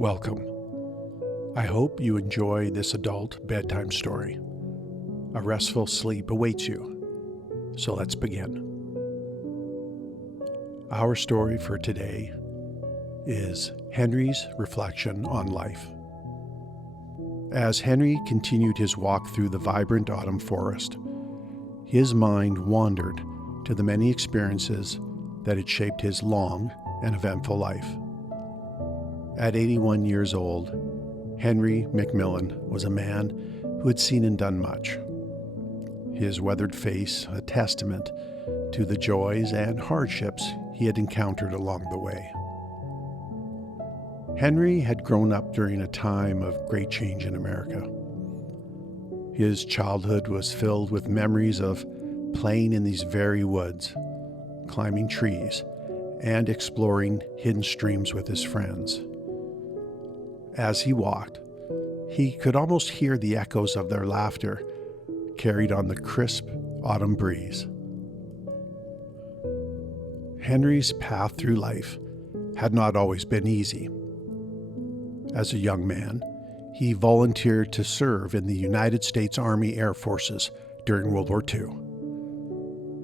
Welcome. I hope you enjoy this adult bedtime story. A restful sleep awaits you, so let's begin. Our story for today is Henry's reflection on life. As Henry continued his walk through the vibrant autumn forest, his mind wandered to the many experiences that had shaped his long and eventful life. At 81 years old, Henry McMillan was a man who had seen and done much. His weathered face a testament to the joys and hardships he had encountered along the way. Henry had grown up during a time of great change in America. His childhood was filled with memories of playing in these very woods, climbing trees, and exploring hidden streams with his friends. As he walked, he could almost hear the echoes of their laughter carried on the crisp autumn breeze. Henry's path through life had not always been easy. As a young man, he volunteered to serve in the United States Army Air Forces during World War II,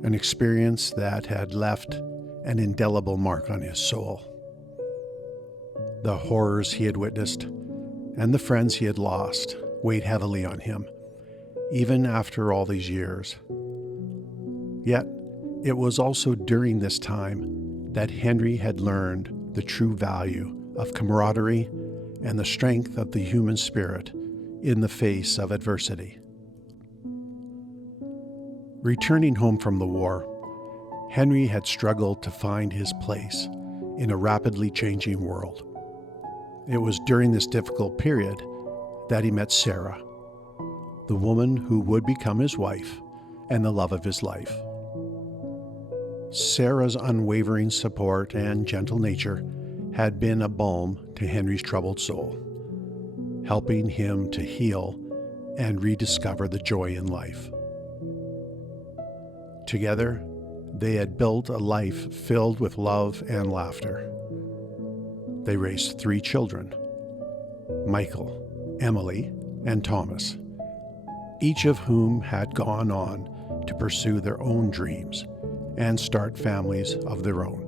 an experience that had left an indelible mark on his soul. The horrors he had witnessed and the friends he had lost weighed heavily on him, even after all these years. Yet, it was also during this time that Henry had learned the true value of camaraderie and the strength of the human spirit in the face of adversity. Returning home from the war, Henry had struggled to find his place in a rapidly changing world. It was during this difficult period that he met Sarah, the woman who would become his wife and the love of his life. Sarah's unwavering support and gentle nature had been a balm to Henry's troubled soul, helping him to heal and rediscover the joy in life. Together, they had built a life filled with love and laughter. They raised 3 children, Michael, Emily, and Thomas, each of whom had gone on to pursue their own dreams and start families of their own.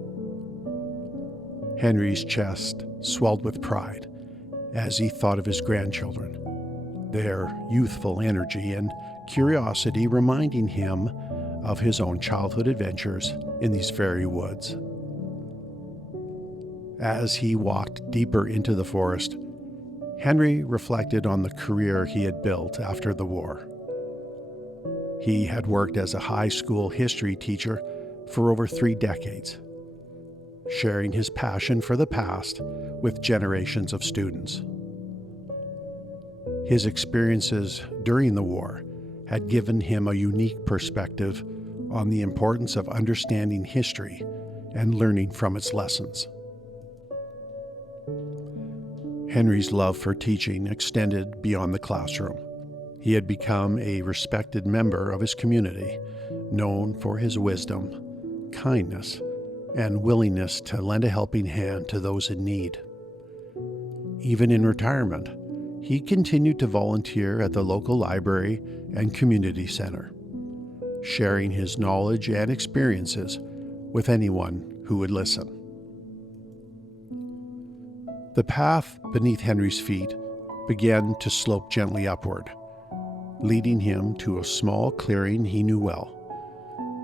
Henry's chest swelled with pride as he thought of his grandchildren, their youthful energy and curiosity reminding him of his own childhood adventures in these very woods. As he walked deeper into the forest, Henry reflected on the career he had built after the war. He had worked as a high school history teacher for over 3 decades, sharing his passion for the past with generations of students. His experiences during the war had given him a unique perspective on the importance of understanding history and learning from its lessons. Henry's love for teaching extended beyond the classroom. He had become a respected member of his community, known for his wisdom, kindness, and willingness to lend a helping hand to those in need. Even in retirement, he continued to volunteer at the local library and community center, sharing his knowledge and experiences with anyone who would listen. The path beneath Henry's feet began to slope gently upward, leading him to a small clearing he knew well.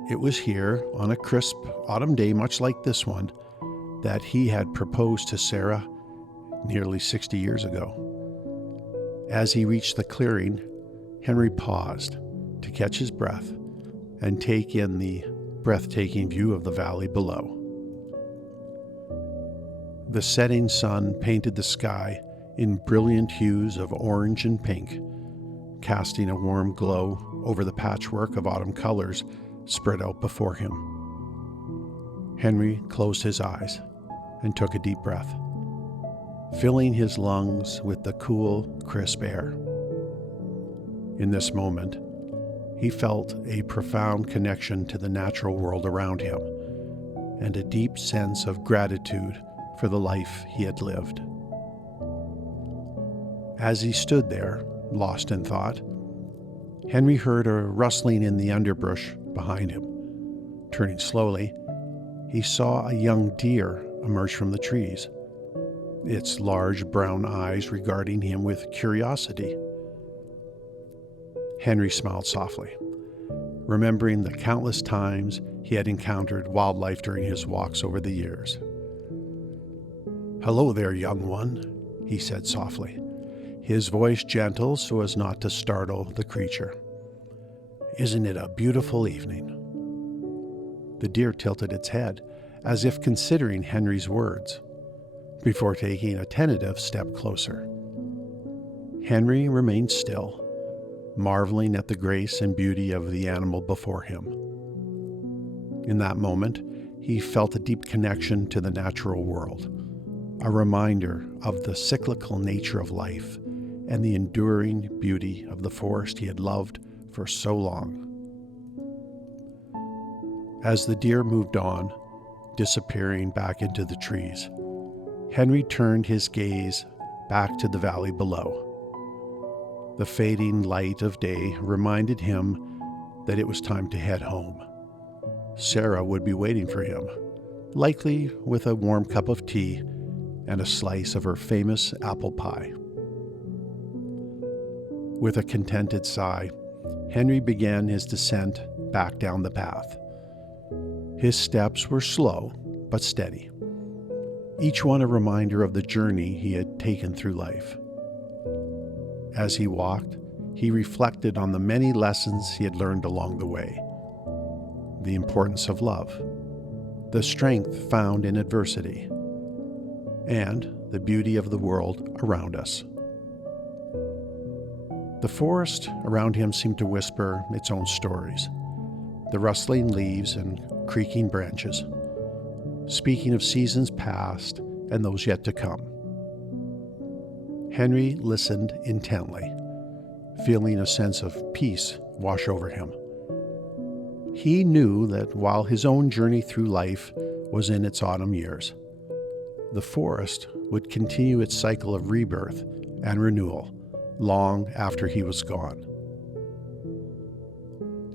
It was here, on a crisp autumn day much like this one, that he had proposed to Sarah nearly 60 years ago. As he reached the clearing, Henry paused to catch his breath and take in the breathtaking view of the valley below. The setting sun painted the sky in brilliant hues of orange and pink, casting a warm glow over the patchwork of autumn colors spread out before him. Henry closed his eyes and took a deep breath, filling his lungs with the cool, crisp air. In this moment, he felt a profound connection to the natural world around him and a deep sense of gratitude for the life he had lived. As he stood there, lost in thought, Henry heard a rustling in the underbrush behind him. Turning slowly, he saw a young deer emerge from the trees, its large brown eyes regarding him with curiosity. Henry smiled softly, remembering the countless times he had encountered wildlife during his walks over the years. "Hello there, young one," he said softly, his voice gentle so as not to startle the creature. "Isn't it a beautiful evening?" The deer tilted its head, as if considering Henry's words, before taking a tentative step closer. Henry remained still, marveling at the grace and beauty of the animal before him. In that moment, he felt a deep connection to the natural world, a reminder of the cyclical nature of life and the enduring beauty of the forest he had loved for so long. As the deer moved on, disappearing back into the trees, Henry turned his gaze back to the valley below. The fading light of day reminded him that it was time to head home. Sarah would be waiting for him, likely with a warm cup of tea and a slice of her famous apple pie. With a contented sigh, Henry began his descent back down the path. His steps were slow but steady, each one a reminder of the journey he had taken through life. As he walked, he reflected on the many lessons he had learned along the way. The importance of love, the strength found in adversity, and the beauty of the world around us. The forest around him seemed to whisper its own stories, the rustling leaves and creaking branches, speaking of seasons past and those yet to come. Henry listened intently, feeling a sense of peace wash over him. He knew that while his own journey through life was in its autumn years, the forest would continue its cycle of rebirth and renewal long after he was gone.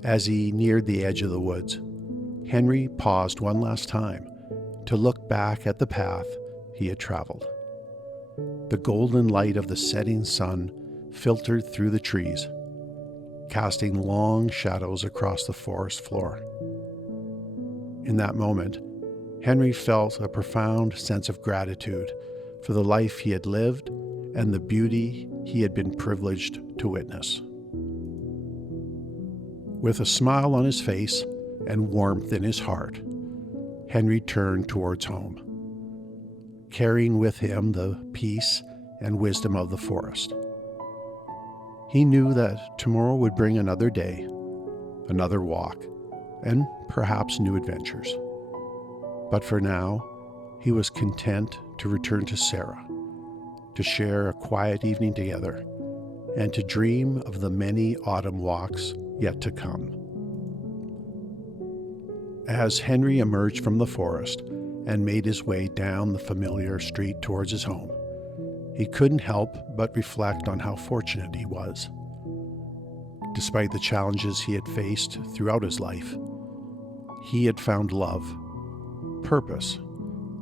As he neared the edge of the woods, Henry paused one last time to look back at the path he had traveled. The golden light of the setting sun filtered through the trees, casting long shadows across the forest floor. In that moment, Henry felt a profound sense of gratitude for the life he had lived and the beauty he had been privileged to witness. With a smile on his face and warmth in his heart, Henry turned towards home, carrying with him the peace and wisdom of the forest. He knew that tomorrow would bring another day, another walk, and perhaps new adventures. But for now, he was content to return to Sarah, to share a quiet evening together, and to dream of the many autumn walks yet to come. As Henry emerged from the forest and made his way down the familiar street towards his home, he couldn't help but reflect on how fortunate he was. Despite the challenges he had faced throughout his life, he had found love, purpose,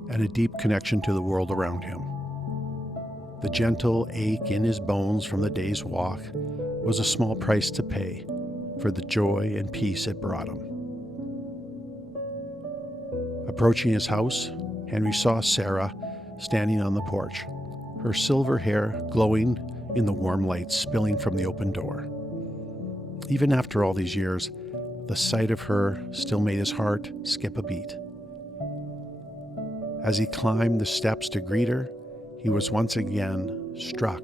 and a deep connection to the world around him. The gentle ache in his bones from the day's walk was a small price to pay for the joy and peace it brought him. Approaching his house, Henry saw Sarah standing on the porch, her silver hair glowing in the warm light spilling from the open door. Even after all these years, the sight of her still made his heart skip a beat. As he climbed the steps to greet her, he was once again struck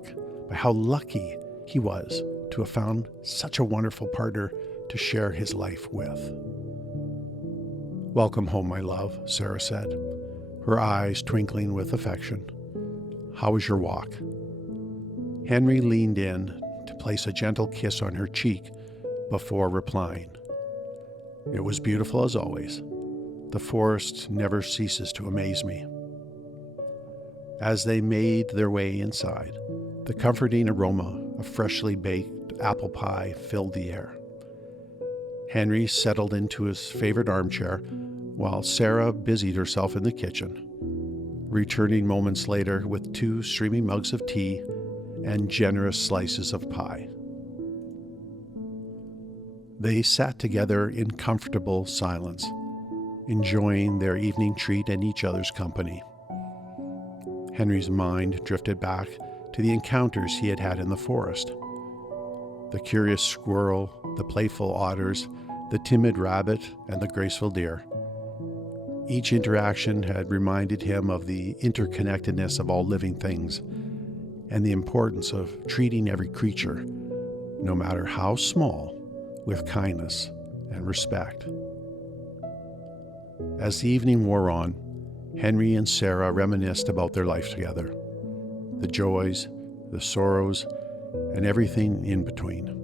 by how lucky he was to have found such a wonderful partner to share his life with. "Welcome home, my love," Sarah said, her eyes twinkling with affection. "How was your walk?" Henry leaned in to place a gentle kiss on her cheek before replying, "It was beautiful as always. The forest never ceases to amaze me." As they made their way inside, The comforting aroma of freshly baked apple pie filled the air. Henry settled into his favorite armchair while Sarah busied herself in the kitchen, returning moments later with 2 streamy mugs of tea and generous slices of pie. They sat together in comfortable silence, enjoying their evening treat and each other's company. Henry's mind drifted back to the encounters he had had in the forest. The curious squirrel, the playful otters, the timid rabbit, and the graceful deer. Each interaction had reminded him of the interconnectedness of all living things and the importance of treating every creature, no matter how small, with kindness and respect. As the evening wore on, Henry and Sarah reminisced about their life together, the joys, the sorrows, and everything in between.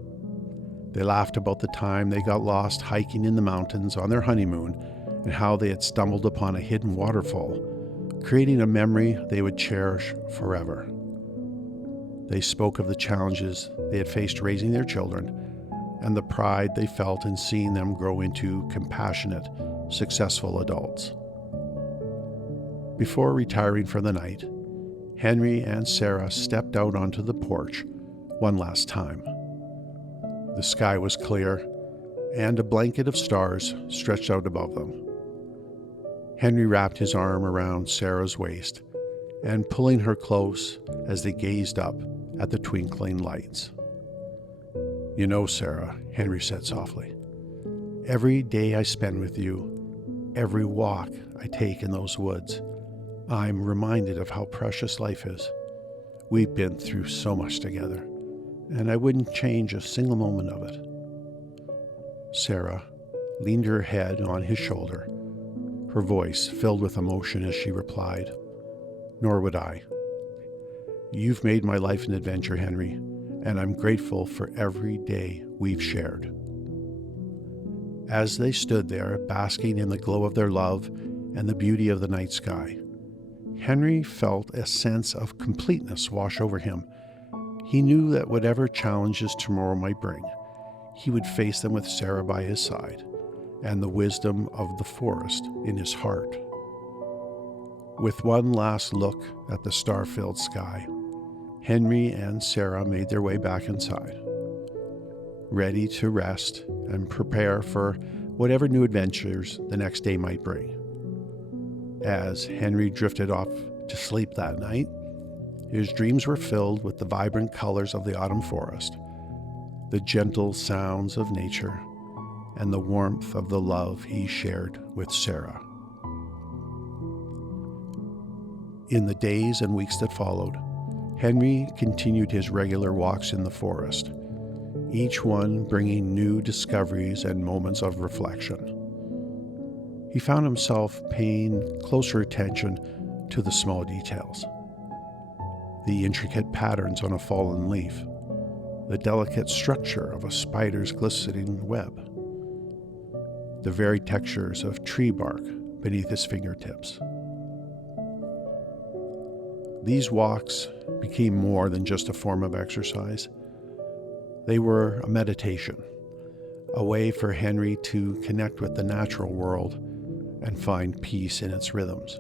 They laughed about the time they got lost hiking in the mountains on their honeymoon and how they had stumbled upon a hidden waterfall, creating a memory they would cherish forever. They spoke of the challenges they had faced raising their children and the pride they felt in seeing them grow into compassionate, successful adults. Before retiring for the night, Henry and Sarah stepped out onto the porch one last time. The sky was clear, and a blanket of stars stretched out above them. Henry wrapped his arm around Sarah's waist and pulling her close as they gazed up at the twinkling lights. "You know, Sarah," Henry said softly, "every day I spend with you, every walk I take in those woods, I'm reminded of how precious life is. We've been through so much together, and I wouldn't change a single moment of it." Sarah leaned her head on his shoulder, her voice filled with emotion as she replied, "Nor would I. You've made my life an adventure, Henry, and I'm grateful for every day we've shared." As they stood there, basking in the glow of their love and the beauty of the night sky, Henry felt a sense of completeness wash over him. He knew that whatever challenges tomorrow might bring, he would face them with Sarah by his side and the wisdom of the forest in his heart. With one last look at the star-filled sky, Henry and Sarah made their way back inside, ready to rest and prepare for whatever new adventures the next day might bring. As Henry drifted off to sleep that night, his dreams were filled with the vibrant colors of the autumn forest, the gentle sounds of nature, and the warmth of the love he shared with Sarah. In the days and weeks that followed, Henry continued his regular walks in the forest, each one bringing new discoveries and moments of reflection. He found himself paying closer attention to the small details, the intricate patterns on a fallen leaf, the delicate structure of a spider's glistening web, the varied textures of tree bark beneath his fingertips. These walks became more than just a form of exercise. They were a meditation, a way for Henry to connect with the natural world and find peace in its rhythms.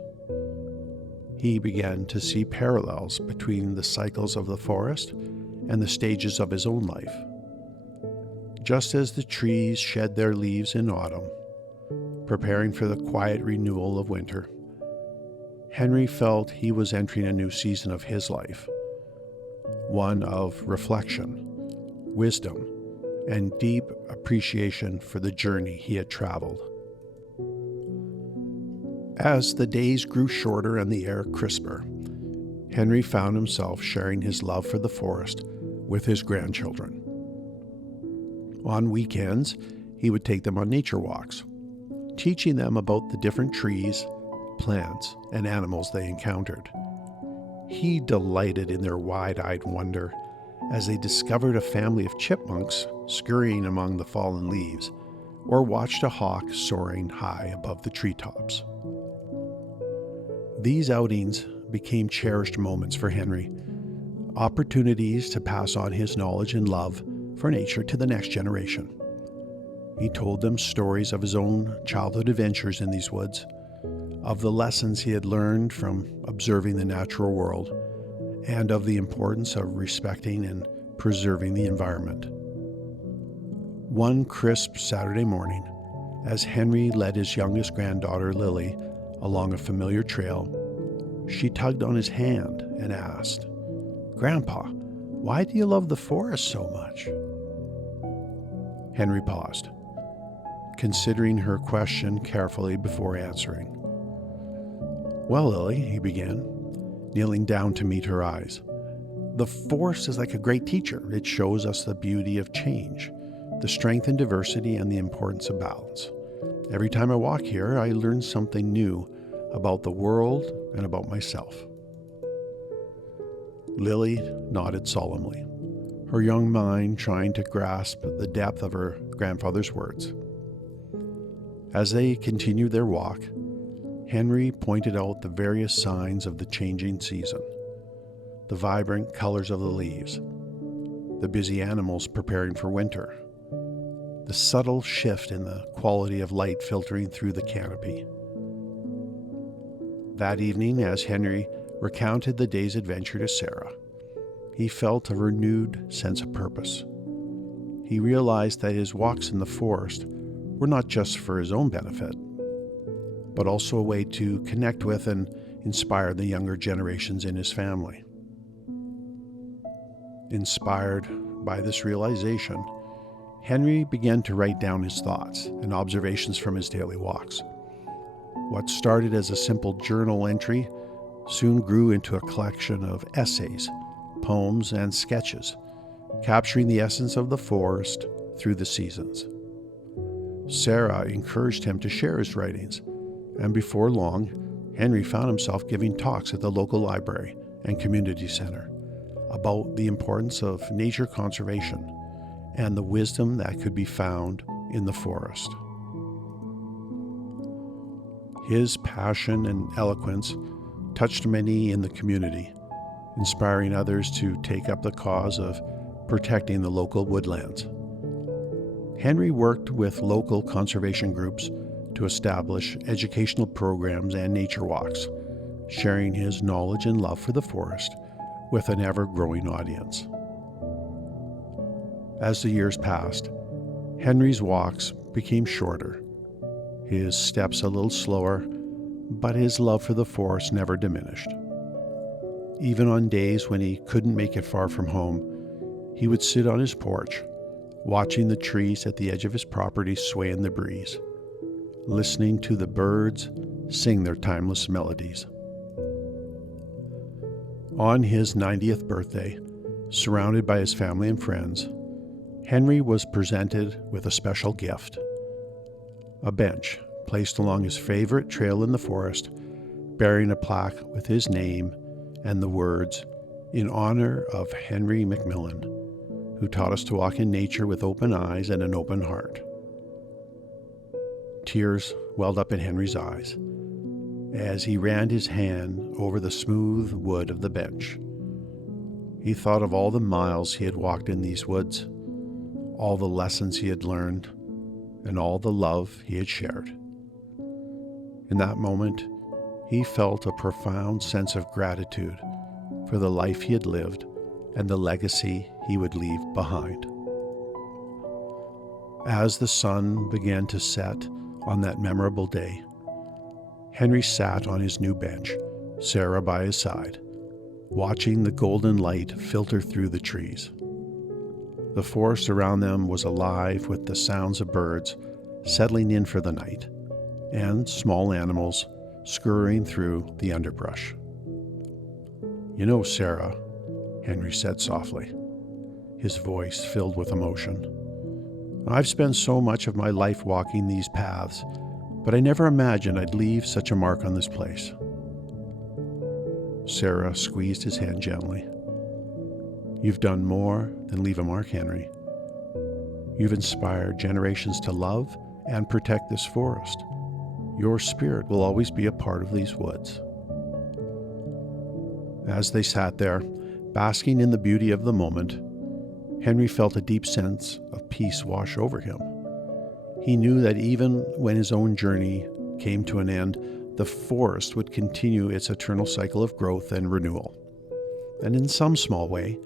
He began to see parallels between the cycles of the forest and the stages of his own life. Just as the trees shed their leaves in autumn, preparing for the quiet renewal of winter, Henry felt he was entering a new season of his life, one of reflection, wisdom, and deep appreciation for the journey he had traveled. As the days grew shorter and the air crisper, Henry found himself sharing his love for the forest with his grandchildren. On weekends, he would take them on nature walks, teaching them about the different trees, plants, and animals they encountered. He delighted in their wide-eyed wonder as they discovered a family of chipmunks scurrying among the fallen leaves, or watched a hawk soaring high above the treetops. These outings became cherished moments for Henry, opportunities to pass on his knowledge and love for nature to the next generation. He told them stories of his own childhood adventures in these woods, of the lessons he had learned from observing the natural world, and of the importance of respecting and preserving the environment. One crisp Saturday morning, as Henry led his youngest granddaughter, Lily, along a familiar trail, she tugged on his hand and asked, "Grandpa, why do you love the forest so much?" Henry paused, considering her question carefully before answering. "Well, Lily," he began, kneeling down to meet her eyes, "the forest is like a great teacher. It shows us the beauty of change, the strength in diversity, and the importance of balance. Every time I walk here, I learn something new about the world and about myself." Lily nodded solemnly, her young mind trying to grasp the depth of her grandfather's words. As they continued their walk, Henry pointed out the various signs of the changing season, the vibrant colors of the leaves, the busy animals preparing for winter, the subtle shift in the quality of light filtering through the canopy. That evening, as Henry recounted the day's adventure to Sarah, he felt a renewed sense of purpose. He realized that his walks in the forest were not just for his own benefit, but also a way to connect with and inspire the younger generations in his family. Inspired by this realization, Henry began to write down his thoughts and observations from his daily walks. What started as a simple journal entry soon grew into a collection of essays, poems, and sketches, capturing the essence of the forest through the seasons. Sarah encouraged him to share his writings, and before long, Henry found himself giving talks at the local library and community center about the importance of nature conservation and the wisdom that could be found in the forest. His passion and eloquence touched many in the community, inspiring others to take up the cause of protecting the local woodlands. Henry worked with local conservation groups to establish educational programs and nature walks, sharing his knowledge and love for the forest with an ever-growing audience. As the years passed, Henry's walks became shorter, his steps a little slower, but his love for the forest never diminished. Even on days when he couldn't make it far from home, he would sit on his porch, watching the trees at the edge of his property sway in the breeze, listening to the birds sing their timeless melodies. On his 90th birthday, surrounded by his family and friends, Henry was presented with a special gift, a bench placed along his favorite trail in the forest, bearing a plaque with his name and the words, "In honor of Henry McMillan, who taught us to walk in nature with open eyes and an open heart." Tears welled up in Henry's eyes as he ran his hand over the smooth wood of the bench. He thought of all the miles he had walked in these woods, all the lessons he had learned, and all the love he had shared. In that moment, he felt a profound sense of gratitude for the life he had lived and the legacy he would leave behind. As the sun began to set on that memorable day, Henry sat on his new bench, Sarah by his side, watching the golden light filter through the trees. The forest around them was alive with the sounds of birds settling in for the night and small animals scurrying through the underbrush. "You know, Sarah," Henry said softly, his voice filled with emotion, "I've spent so much of my life walking these paths, but I never imagined I'd leave such a mark on this place." Sarah squeezed his hand gently. "You've done more than leave a mark, Henry. You've inspired generations to love and protect this forest. Your spirit will always be a part of these woods." As they sat there, Basking in the beauty of the moment, Henry felt a deep sense of peace wash over him. He knew that even when his own journey came to an end, the forest would continue its eternal cycle of growth and renewal. And in some small way,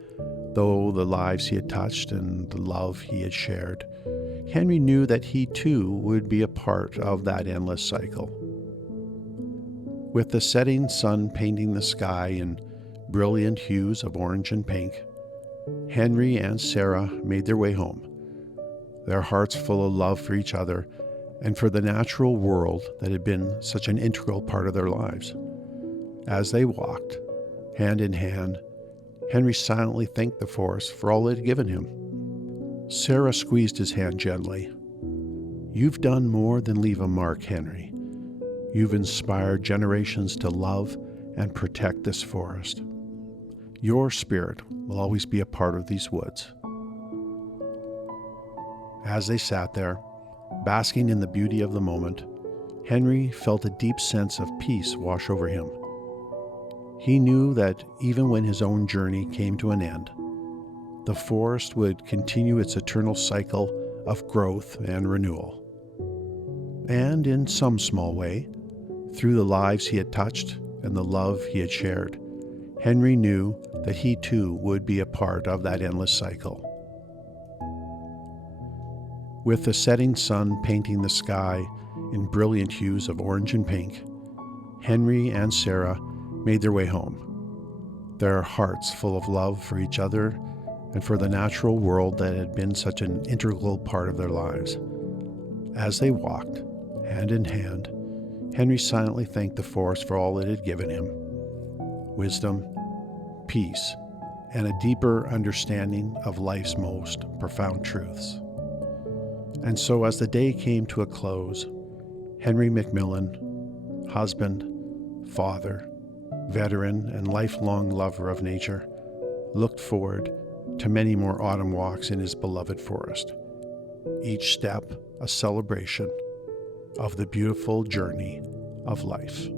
though the lives he had touched and the love he had shared, Henry knew that he too would be a part of that endless cycle. With the setting sun painting the sky in brilliant hues of orange and pink, Henry and Sarah made their way home, their hearts full of love for each other and for the natural world that had been such an integral part of their lives. As they walked, hand in hand, Henry silently thanked the forest for all it had given him. Sarah squeezed his hand gently. "You've done more than leave a mark, Henry. You've inspired generations to love and protect this forest. Your spirit will always be a part of these woods." As they sat there, basking in the beauty of the moment, Henry felt a deep sense of peace wash over him. He knew that even when his own journey came to an end, the forest would continue its eternal cycle of growth and renewal. And in some small way, through the lives he had touched and the love he had shared, Henry knew that he too would be a part of that endless cycle. With the setting sun painting the sky in brilliant hues of orange and pink, Henry and Sarah made their way home, their hearts full of love for each other and for the natural world that had been such an integral part of their lives. As they walked, hand in hand, Henry silently thanked the forest for all it had given him: wisdom, peace, and a deeper understanding of life's most profound truths. And so as the day came to a close, Henry McMillan, husband, father, veteran, and lifelong lover of nature, looked forward to many more autumn walks in his beloved forest, each step a celebration of the beautiful journey of life.